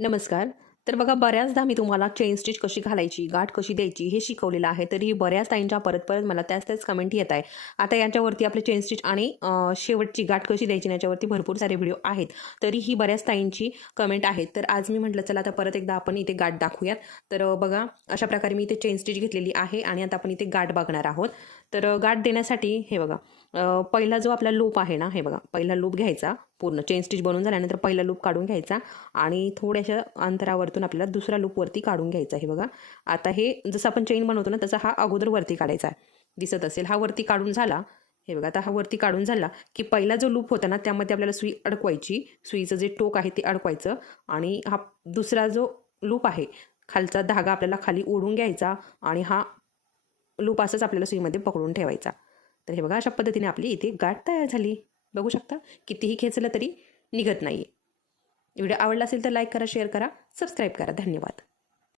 नमस्कार. तर बघा बऱ्याचदा मी तुम्हाला चेन स्टिच कशी घालायची, गाठ कशी द्यायची हे शिकवलेलं आहे. तरी बऱ्याच ताईंच्या परत मला त्याच कमेंट येत आहे. आता यांच्यावरती आपले चेन स्टिच आणि शेवटची गाठ कशी द्यायची याच्यावरती भरपूर सारे व्हिडिओ आहेत. तरीही बऱ्याच ताईंची कमेंट आहेत. तर आज मी म्हटलं चला आता परत एकदा आपण इथे गाठ दाखवूयात. तर बघा अशा प्रकारे मी इथे चेन स्टिच घेतलेली आहे आणि आता आपण इथे गाठ बघणार आहोत. तर गाठ देण्यासाठी हे बघा पहिला जो आपला लूप आहे ना, हे बघा पहिला लूप घ्यायचा. पूर्ण चेन स्टिच बनवून झाल्यानंतर पहिला लूप काढून घ्यायचा आणि थोड्याशा अंतरावरतून आपल्याला दुसरा लूप वरती काढून घ्यायचा. हे बघा आता हे जसं आपण चेन बनवतो ना तसा हा अगोदर वरती काढायचा आहे. दिसत असेल हा वरती काढून झाला. हे बघा आता हा वरती काढून झाला की पहिला जो लूप होता ना त्यामध्ये आपल्याला सुई अडकवायची. सुईचं जे टोक आहे ते अडकवायचं आणि हा दुसरा जो लूप आहे खालचा धागा आपल्याला खाली ओढून घ्यायचा आणि हा लूप असंच आपल्याला सुईमध्ये पकडून ठेवायचा. तर हे बघा अशा पद्धतीने आपली इथे गाठ तयार झाली. बघू शकता कितीही खेचलं तरी निघत नाही. व्हिडिओ आवडला असेल तर लाईक करा, शेअर करा, सबस्क्राईब करा. धन्यवाद.